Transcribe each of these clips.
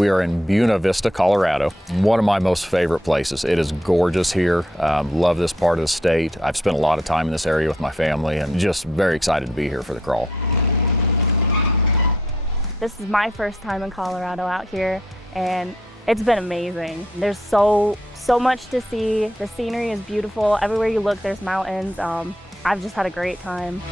We are in Buena Vista, Colorado. One of my most favorite places. It is gorgeous here. Love this part of the state. I've spent a lot of time in this area with my family and just very excited to be here for the crawl. This is my first time in Colorado out here, and it's been amazing. There's so much to see. The scenery is beautiful. Everywhere you look, there's mountains. I've just had a great time.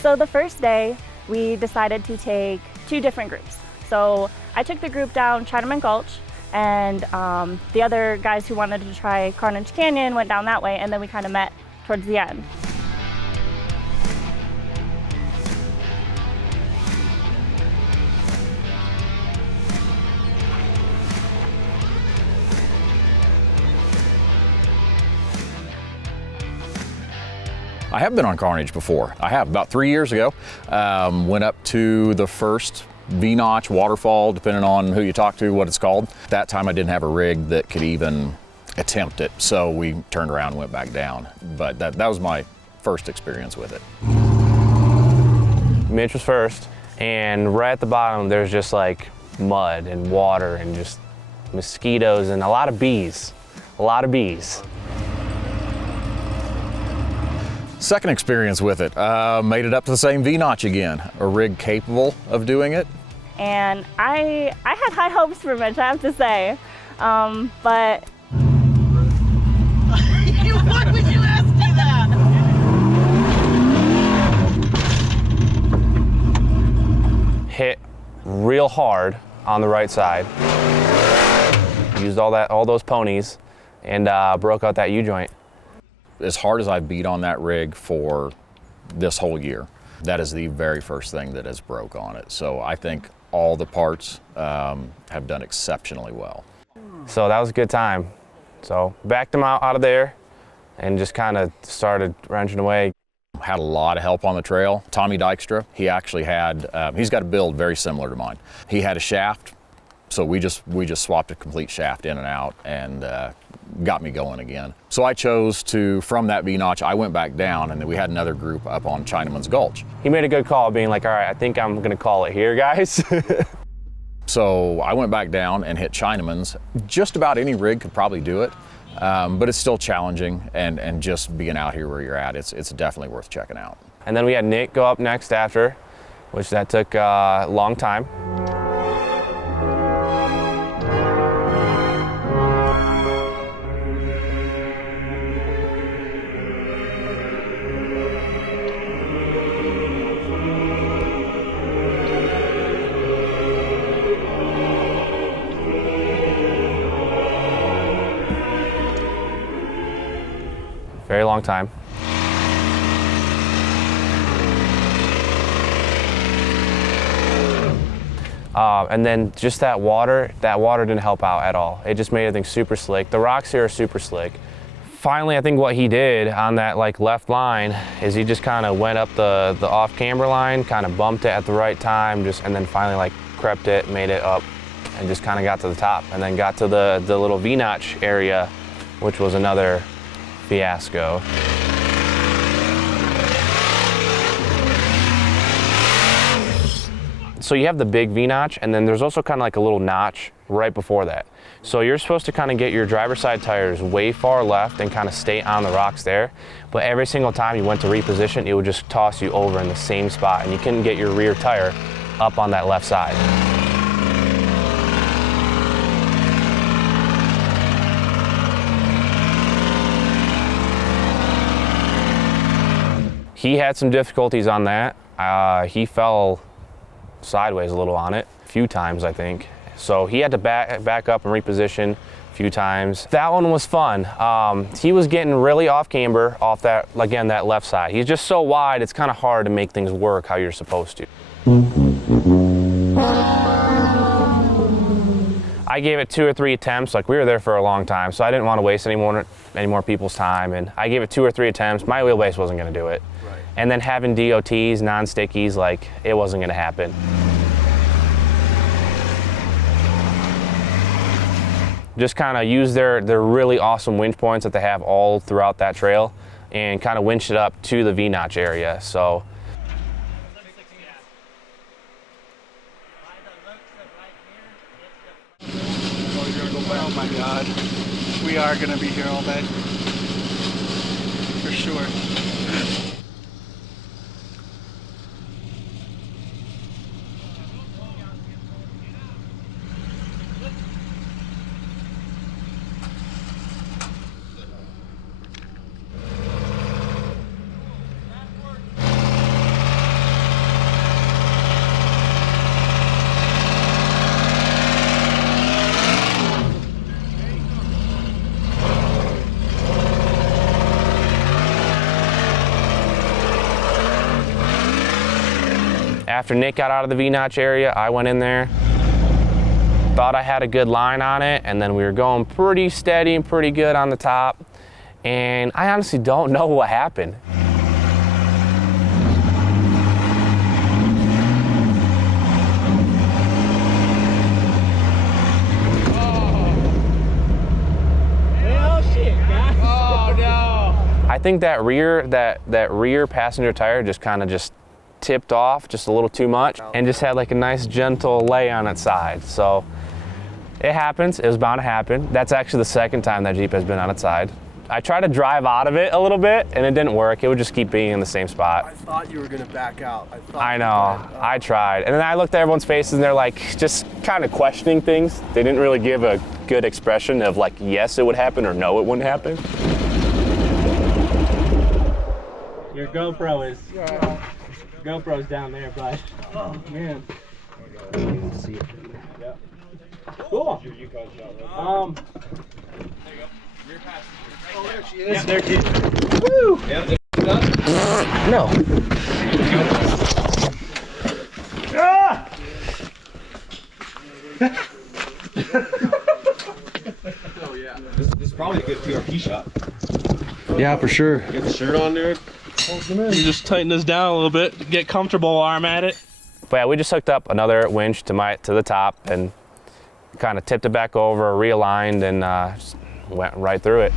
So the first day, we decided to take 2 different groups. So I took the group down Chinaman Gulch, and the other guys who wanted to try Carnage Canyon went down that way, and then we kind of met towards the end. I have been on Carnage before. I have, about 3 years ago. Went up to the first V-notch waterfall, depending on who you talk to, what it's called. That time I didn't have a rig that could even attempt it, so we turned around and went back down. But that was my first experience with it. Mitch was first, and right at the bottom there's just like mud and water and just mosquitoes and a lot of bees. A lot of bees. Second experience with it, made it up to the same V-notch again. A rig capable of doing it. And I had high hopes for Mitch, I have to say, but... Why would you ask me that? Hit real hard on the right side. Used all those ponies and broke out that U-joint. As hard as I beat on that rig for this whole year, that is the very first thing that has broke on it. So I think all the parts have done exceptionally well. So that was a good time. So backed him out of there and just kind of started wrenching away. Had a lot of help on the trail. Tommy Dykstra, he actually had, he's got a build very similar to mine. He had a shaft, so we just swapped a complete shaft in and out and got me going again. So I chose to, from that V-notch, I went back down, and then we had another group up on Chinaman's Gulch. He made a good call being like, all right, I think I'm gonna call it here, guys. So I went back down and hit Chinaman's. Just about any rig could probably do it, but it's still challenging, and just being out here where you're at, it's definitely worth checking out. And then we had Nick go up next after, which that took a long time. Very long time. And then just that water didn't help out at all. It just made everything super slick. The rocks here are super slick. Finally, I think what he did on that like left line is he just kind of went up the off-camber line, kind of bumped it at the right time, and then finally like crept it, made it up, and just kind of got to the top, and then got to the little V-notch area, which was another fiasco. So you have the big V-notch, and then there's also kind of like a little notch right before that. So you're supposed to kind of get your driver's side tires way far left and kind of stay on the rocks there. But every single time you went to reposition, it would just toss you over in the same spot, and you couldn't get your rear tire up on that left side. He had some difficulties on that. He fell sideways a little on it, a few times I think. So he had to back up and reposition a few times. That one was fun. He was getting really off camber off that, again, that left side. He's just so wide, it's kind of hard to make things work how you're supposed to. I gave it 2 or 3 attempts. Like, we were there for a long time, so I didn't want to waste any more people's time, and I gave it 2 or 3 attempts. My wheelbase wasn't going to do it. Right. And then having DOTs, non-stickies, like, it wasn't going to happen. Just kind of use their really awesome winch points that they have all throughout that trail and kind of winch it up to the V-notch area. So God. We are gonna be here all day. For sure. After Nick got out of the V-notch area, I went in there, thought I had a good line on it, and then we were going pretty steady and pretty good on the top. And I honestly don't know what happened. I think that rear passenger tire just kind of tipped off just a little too much and just had like a nice gentle lay on its side. So it happens, it was bound to happen. That's actually the second time that Jeep has been on its side. I tried to drive out of it a little bit and it didn't work. It would just keep being in the same spot. I thought you were gonna back out. I know, I tried. And then I looked at everyone's faces and they're like just kind of questioning things. They didn't really give a good expression of like, yes, it would happen or no, it wouldn't happen. Your GoPro's down there, bud. Oh, man. Yep. Cool. Oh, there she is. Yeah, there she is. Woo! Yep. No. Ah! Oh, yeah. This is probably a good PRP shot. Yeah, for sure. Get the shirt on, dude. You just tighten this down a little bit, get comfortable while I'm at it. But yeah, we just hooked up another winch to the top and kind of tipped it back over, realigned, and just went right through it.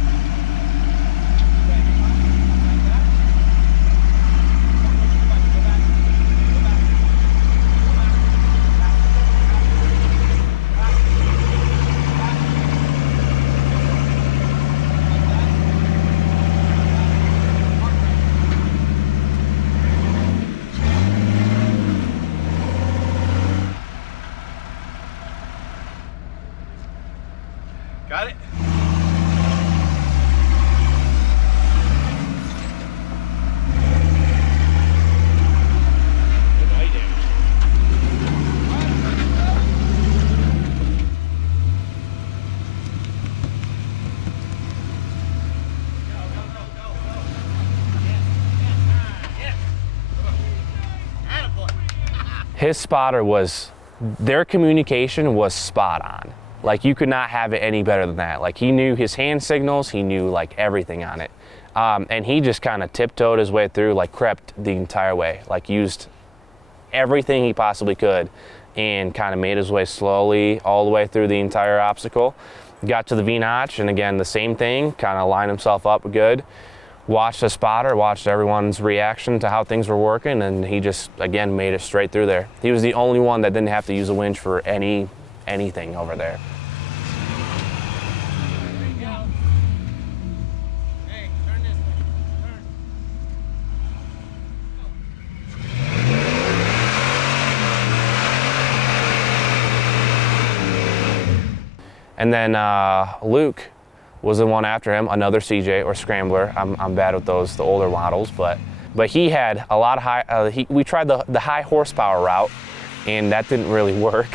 Got it? His spotter their communication was spot on. Like you could not have it any better than that. Like he knew his hand signals, he knew like everything on it. And he just kind of tiptoed his way through, like crept the entire way, like used everything he possibly could and kind of made his way slowly all the way through the entire obstacle. Got to the V-notch and again, the same thing, kind of lined himself up good. Watched the spotter, watched everyone's reaction to how things were working, and he just, again, made it straight through there. He was the only one that didn't have to use a winch for anything over there. And then Luke was the one after him, another CJ or Scrambler. I'm bad with those, the older models, but he had a lot of high, we tried the high horsepower route and that didn't really work.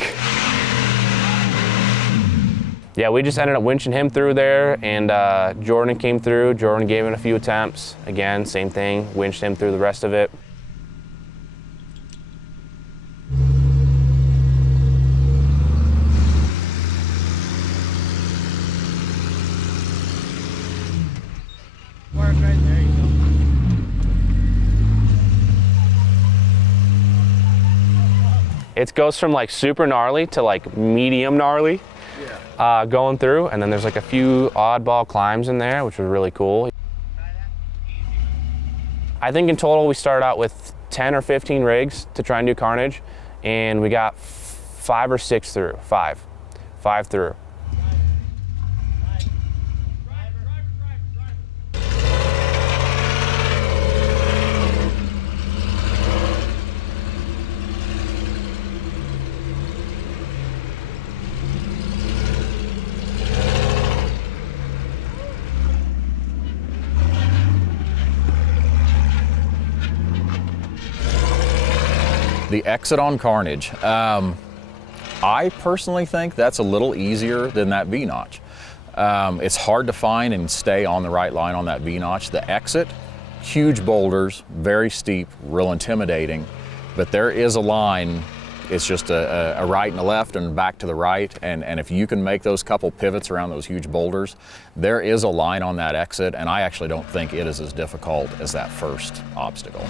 Yeah, we just ended up winching him through there and Jordan came through. Jordan gave it a few attempts. Again, same thing, winched him through the rest of it. It goes from like super gnarly to like medium gnarly going through, and then there's like a few oddball climbs in there, which was really cool. I think in total we started out with 10 or 15 rigs to try and do Carnage, and we got 5 or 6 through, 5 through. The exit on Carnage. I personally think that's a little easier than that V-notch. It's hard to find and stay on the right line on that V-notch. The exit, huge boulders, very steep, real intimidating, but there is a line. It's just a right and a left and back to the right, and if you can make those couple pivots around those huge boulders, there is a line on that exit, and I actually don't think it is as difficult as that first obstacle.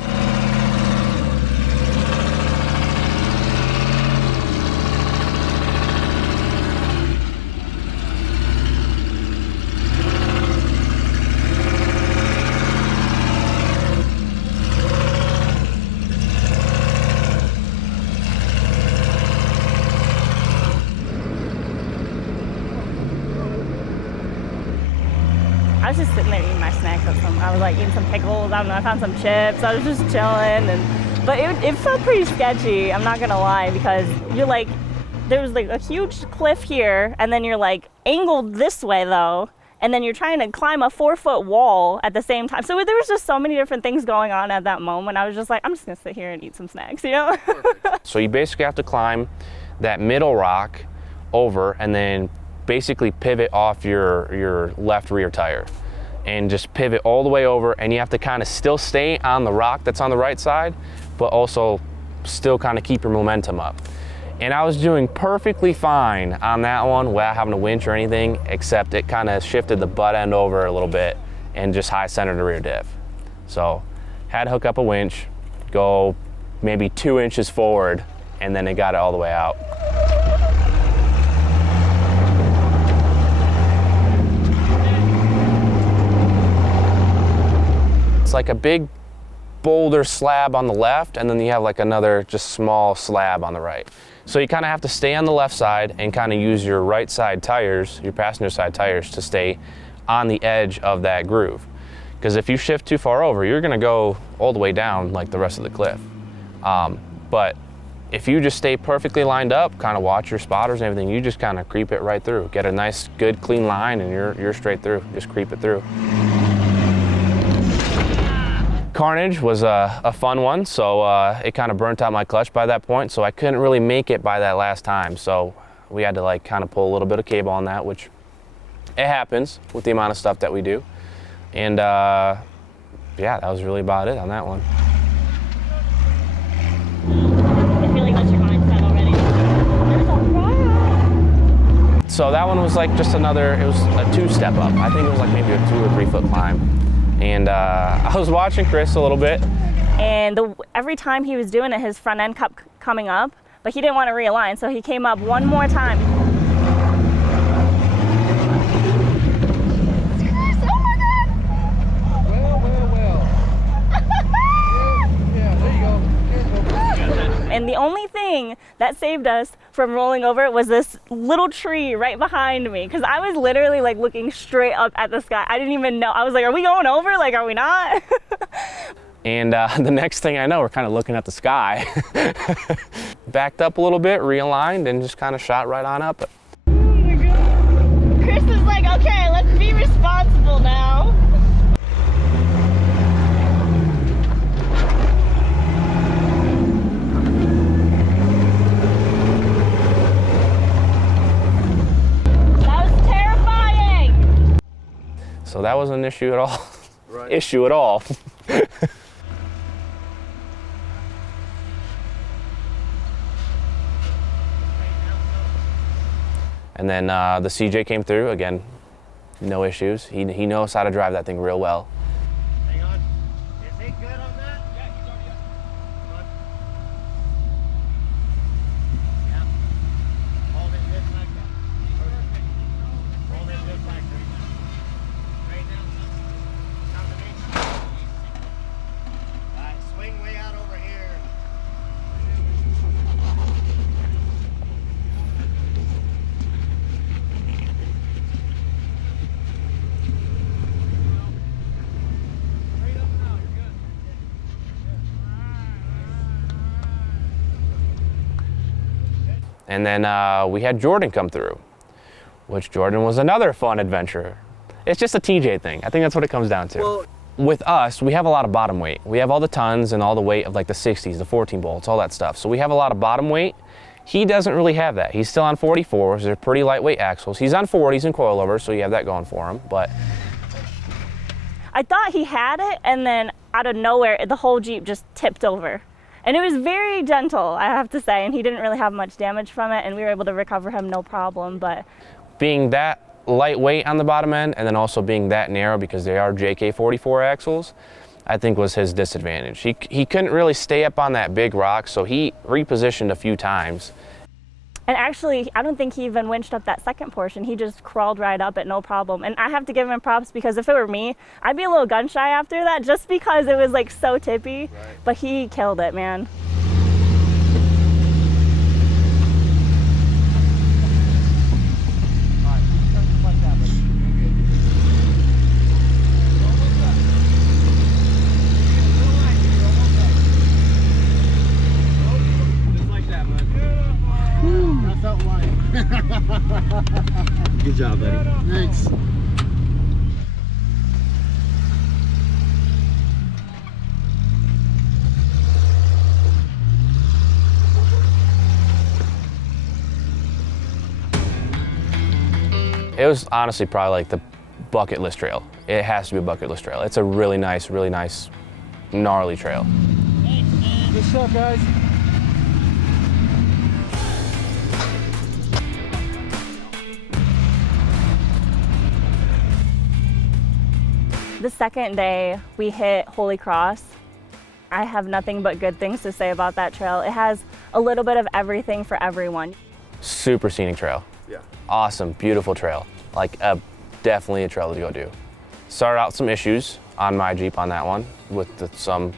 I was just sitting there eating my snacks. I was like eating some pickles. I don't know. I found some chips. I was just chilling, but it felt pretty sketchy. I'm not gonna lie, because you're like, there was like a huge cliff here, and then you're like angled this way though, and then you're trying to climb a 4-foot wall at the same time. So there was just so many different things going on at that moment. I was just like, I'm just gonna sit here and eat some snacks, you know? So you basically have to climb that middle rock over and then basically pivot off your left rear tire and just pivot all the way over, and you have to kind of still stay on the rock that's on the right side, but also still kind of keep your momentum up. And I was doing perfectly fine on that one without having to winch or anything, except it kind of shifted the butt end over a little bit and just high centered the rear diff. So had to hook up a winch, go maybe 2 inches forward, and then it got it all the way out. It's like a big boulder slab on the left, and then you have like another just small slab on the right. So you kind of have to stay on the left side and kind of use your right side tires, your passenger side tires, to stay on the edge of that groove. Because if you shift too far over, you're gonna go all the way down like the rest of the cliff. But if you just stay perfectly lined up, kind of watch your spotters and everything, you just kind of creep it right through. Get a nice, good, clean line, and you're straight through. Just creep it through. Carnage was a fun one, so it kind of burnt out my clutch by that point, so I couldn't really make it by that last time. So we had to like kind of pull a little bit of cable on that, which it happens with the amount of stuff that we do. And yeah, that was really about it on that one. I feel like that's your mindset already. There's a So that one was like just another, it was a 2-step up. I think it was like maybe a 2 or 3 foot climb. And I was watching Chris a little bit. And every time he was doing it, his front end kept coming up, but he didn't want to realign, so he came up one more time. And the only thing that saved us from rolling over was this little tree right behind me, because I was literally like looking straight up at the sky. I didn't even know. I was like, are we going over? Like, are we not? And the next thing I know, we're kind of looking at the sky. Backed up a little bit, realigned, and just kind of shot right on up. Oh my God. Chris is like, okay, let's be responsible now. So that wasn't an issue at all. Right. Issue at all. And then the CJ came through, again, no issues. He knows how to drive that thing real well. Hang on. Is he good on that? Yeah, he's already up. Come on. Yeah. Hold it just like that. Perfect. Hold it just like that. Right now. Come to me. All right, swing way out over here. And then we had Jordan come through, which Jordan was another fun adventure. It's just a TJ thing. I think that's what it comes down to. Well, with us, we have a lot of bottom weight. We have all the tons and all the weight of like the 60s, the 14 bolts, all that stuff. So we have a lot of bottom weight. He doesn't really have that. He's still on 44s. They're pretty lightweight axles. He's on 40s and coilovers, so you have that going for him. But I thought he had it, and then out of nowhere, the whole Jeep just tipped over. And it was very gentle, I have to say, and he didn't really have much damage from it, and we were able to recover him no problem. But being that lightweight on the bottom end, and then also being that narrow because they are JK44 axles, I think was his disadvantage. He couldn't really stay up on that big rock, so he repositioned a few times. And actually, I don't think he even winched up that second portion. He just crawled right up it, no problem. And I have to give him props because if it were me, I'd be a little gun shy after that just because it was like so tippy. Right. But he killed it, man. Good job, buddy. Thanks. It was honestly probably like the bucket list trail. It has to be a bucket list trail. It's a really nice, gnarly trail. Good stuff, guys. The second day we hit Holy Cross. I have nothing but good things to say about that trail. It has a little bit of everything for everyone. Super scenic trail. Yeah. Awesome, beautiful trail. Like definitely a trail to go do. Started out some issues on my Jeep on that one with some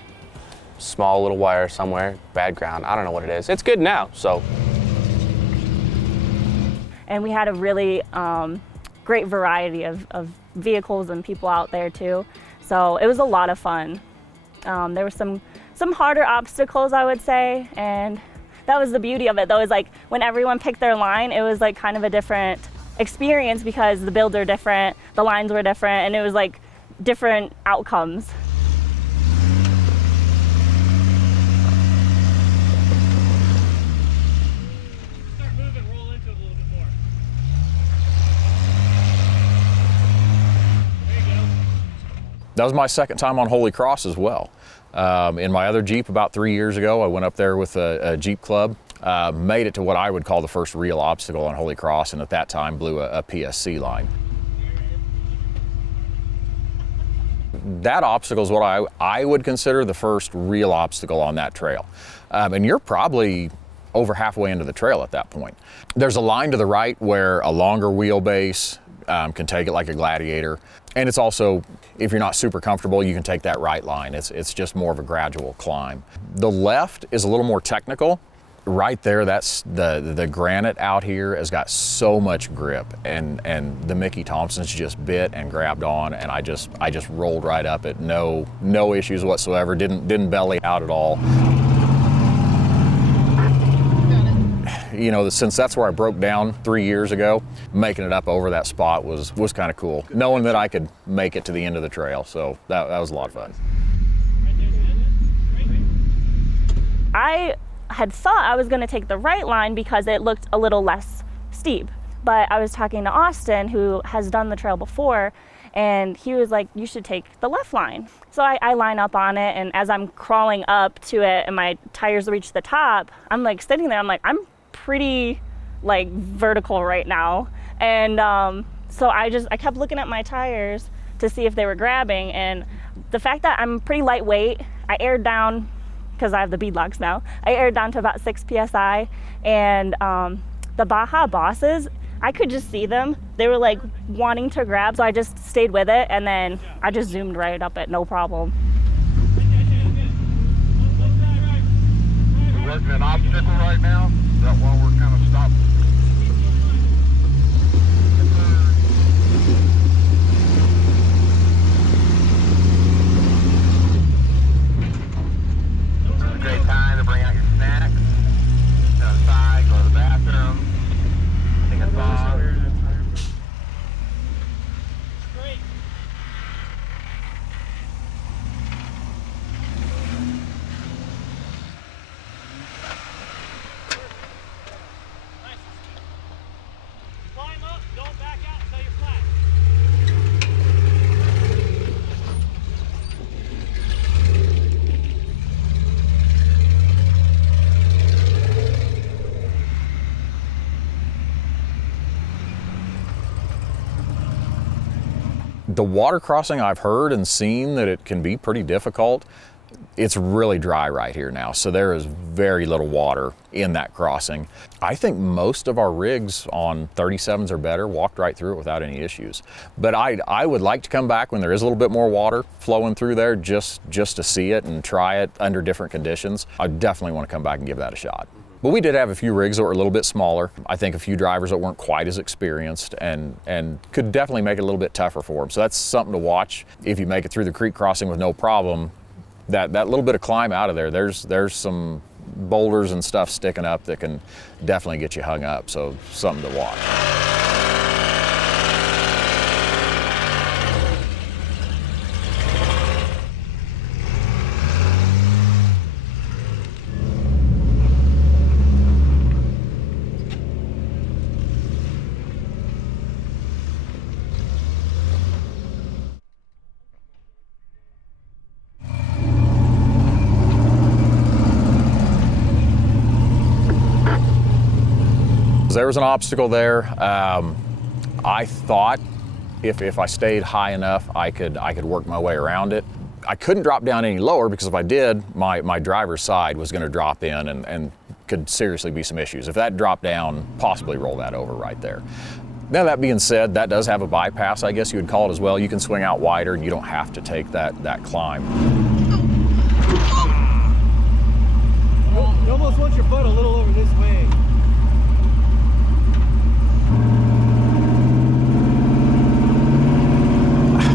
small little wire somewhere, bad ground. I don't know what it is. It's good now, so. And we had a really great variety of vehicles and people out there too. So it was a lot of fun. There were some harder obstacles, I would say, and that was the beauty of it though, is like when everyone picked their line, it was like kind of a different experience because the builds are different, the lines were different, and it was like different outcomes. That was my second time on Holy Cross as well. In my other Jeep about 3 years ago, I went up there with a Jeep club, made it to what I would call the first real obstacle on Holy Cross, and at that time blew a PSC line. That obstacle is what I would consider the first real obstacle on that trail. And you're probably over halfway into the trail at that point. There's a line to the right where a longer wheelbase can take it like a Gladiator. And it's also, if you're not super comfortable, you can take that right line. It's just more of a gradual climb. The left is a little more technical. Right there, that's the granite out here has got so much grip, and the Mickey Thompsons just bit and grabbed on, and I just rolled right up it. No issues whatsoever. Didn't belly out at all. You know, since that's where I broke down 3 years ago, making it up over that spot was kind of cool. Knowing that I could make it to the end of the trail, so that was a lot of fun. I had thought I was going to take the right line because it looked a little less steep, but I was talking to Austin, who has done the trail before, and he was like, you should take the left line. So I line up on it, and as I'm crawling up to it and my tires reach the top, I'm like sitting there, I'm like, I'm pretty like vertical right now, and so I kept looking at my tires to see if they were grabbing, and the fact that I'm pretty lightweight, I aired down because I have the beadlocks now. I aired down to about 6 psi, and the Baja bosses, I could just see them. They were like wanting to grab, so I just stayed with it, and then I just zoomed right up it, no problem. We're working an obstacle right now. Is that why we're kind of stopped? It's a great time to bring out your snacks, sit outside, go to the bathroom, take a thaw. The water crossing, I've heard and seen that it can be pretty difficult. It's really dry right here now, so there is very little water in that crossing. I think most of our rigs on 37s or better walked right through it without any issues. But I would like to come back when there is a little bit more water flowing through there just to see it and try it under different conditions. I definitely want to come back and give that a shot. But we did have a few rigs that were a little bit smaller. I think a few drivers that weren't quite as experienced and could definitely make it a little bit tougher for them. So that's something to watch. If you make it through the creek crossing with no problem, that little bit of climb out of there's some boulders and stuff sticking up that can definitely get you hung up, so something to watch. There was an obstacle there. I thought if I stayed high enough, I could work my way around it. I couldn't drop down any lower because if I did, my driver's side was going to drop in and could seriously be some issues. If that dropped down, possibly roll that over right there. Now that being said, that does have a bypass, I guess you would call it as well. You can swing out wider and you don't have to take that climb. You almost want your butt a little over this way.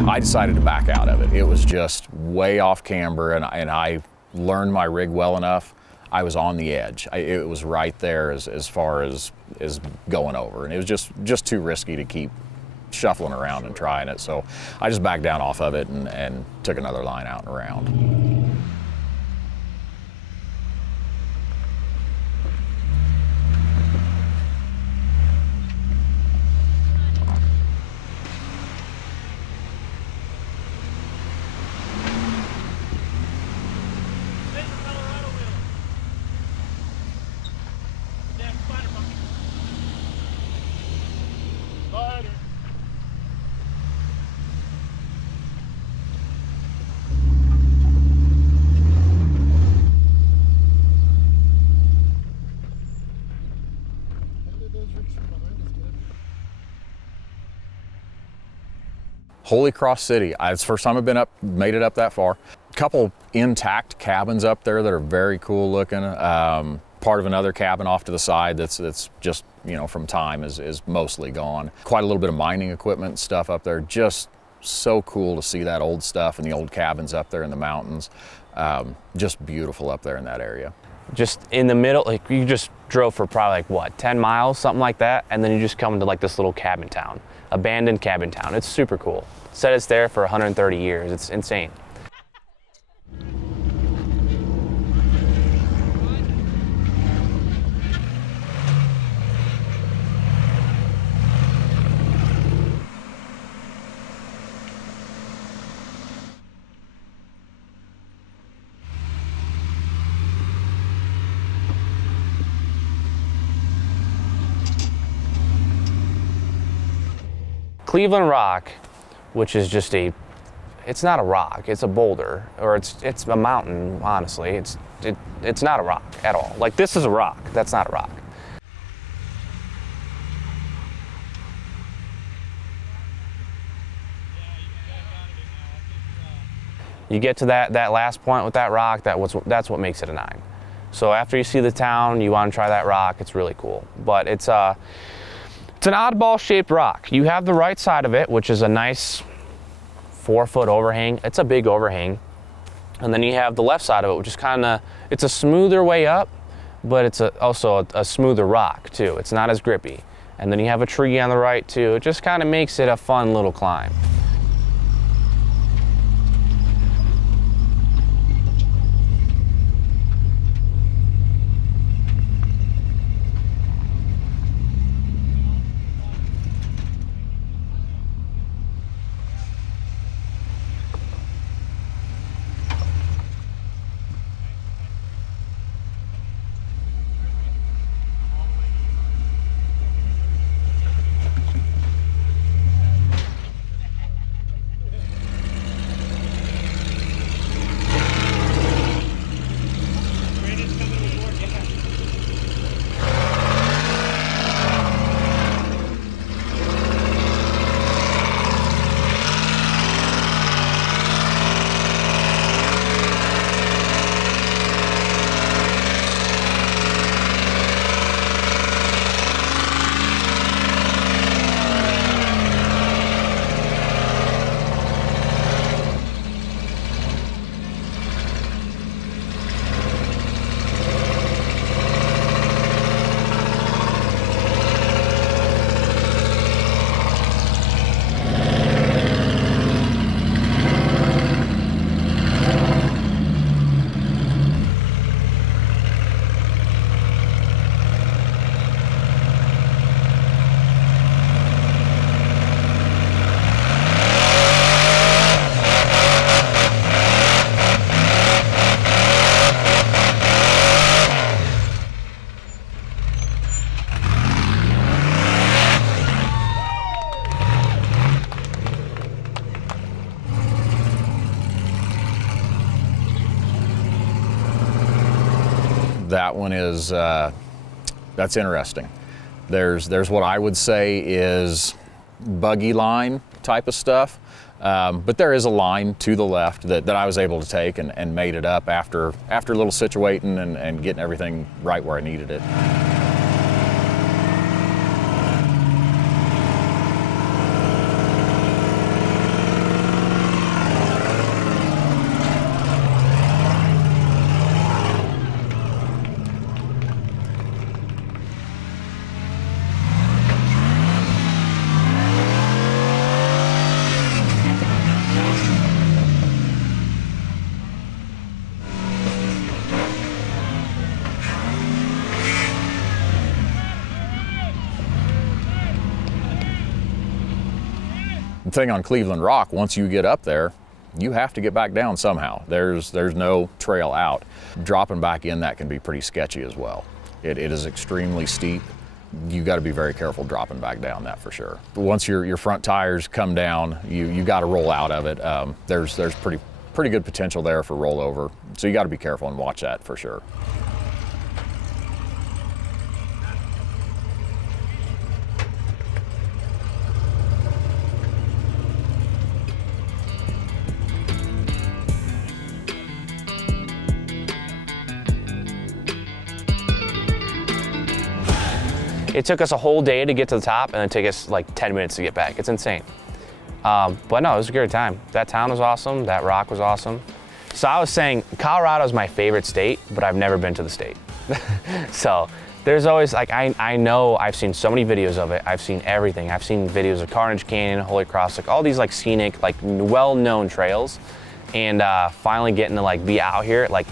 I decided to back out of it. It was just way off camber, and I learned my rig well enough. I was on the edge. It was right there as far as going over, and it was just too risky to keep shuffling around and trying it. So I just backed down off of it and took another line out and around. Holy Cross City. It's the first time I've been made it up that far. A couple intact cabins up there that are very cool looking. Part of another cabin off to the side that's just, from time is mostly gone. Quite a little bit of mining equipment stuff up there. Just so cool to see that old stuff and the old cabins up there in the mountains. Just beautiful up there in that area. Just in the middle, like you just drove for probably 10 miles, something like that, and then you just come into this little cabin town, abandoned cabin town. It's super cool. Said it's there for 130 years. It's insane. Cleveland Rock, which is just it's not a rock, it's a boulder, or it's a mountain, honestly. It's not a rock at all. Like, this is a rock, that's not a rock. You get to that last point with that rock, that's what makes it a 9. So after you see the town, you want to try that rock, it's really cool. But it's an oddball shaped rock. You have the right side of it, which is a nice 4-foot overhang. It's a big overhang. And then you have the left side of it, which is it's a smoother way up, but it's also a smoother rock too. It's not as grippy. And then you have a tree on the right too. It just kind of makes it a fun little climb. that one is, that's interesting. There's what I would say is buggy line type of stuff, but there is a line to the left that I was able to take and made it up after a little situating and getting everything right where I needed it. The thing on Cleveland Rock, once you get up there, you have to get back down somehow. There's no trail out. Dropping back in that can be pretty sketchy as well. It is extremely steep. You got to be very careful dropping back down that for sure. But once your front tires come down, you got to roll out of it. There's pretty good potential there for rollover, so you got to be careful and watch that for sure. It took us a whole day to get to the top, and it took us like 10 minutes to get back. It's insane. But no, it was a great time. That town was awesome. That rock was awesome. So I was saying, Colorado is my favorite state, but I've never been to the state. So there's always like, I know I've seen so many videos of it. I've seen everything. I've seen videos of Carnage Canyon, Holy Cross, like all these like scenic, like well-known trails. And finally getting to like be out here, like,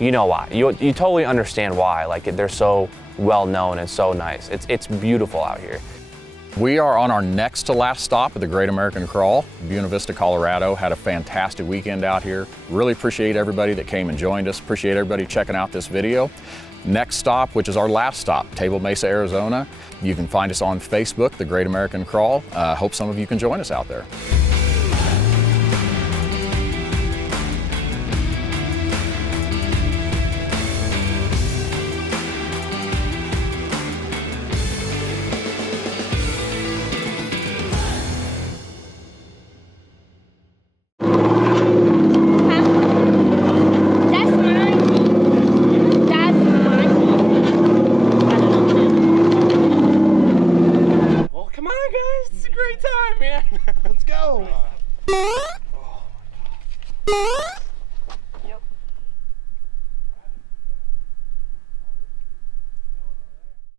you know why. You totally understand why. Like they're so well known and so nice. It's beautiful out here. We are on our next to last stop at the Great American Crawl. Buena Vista, Colorado. Had a fantastic weekend out here. Really appreciate everybody that came and joined us. Appreciate everybody checking out this video. Next stop, which is our last stop, Table Mesa, Arizona. You can find us on Facebook, the Great American Crawl. Hope some of you can join us out there.